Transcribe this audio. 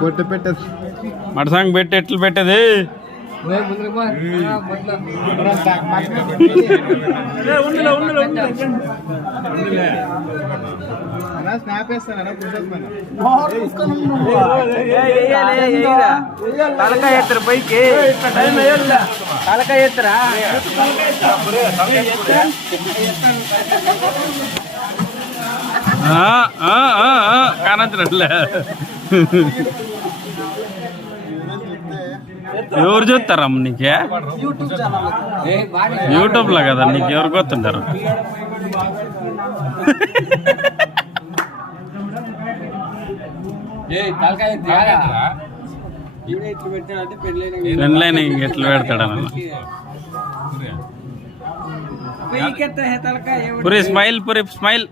బొట్టు పెట్టదు మడసాంగ్ పెట్టి ఎట్లు పెట్టేది స్నాప్ వేస్తానా తలకాయ ఎత్తరు పైకి తలకాయ ఎత్తరా కానొచ్చినట్లే ఎవరు చూస్తారమ్మ నీకే యూట్యూబ్ లో కదా నీకు ఎవరు గుర్తుంటారు పెళ్ళైన ఎట్లా పెడతాడన్న పురి స్మైల్ పురి స్మైల్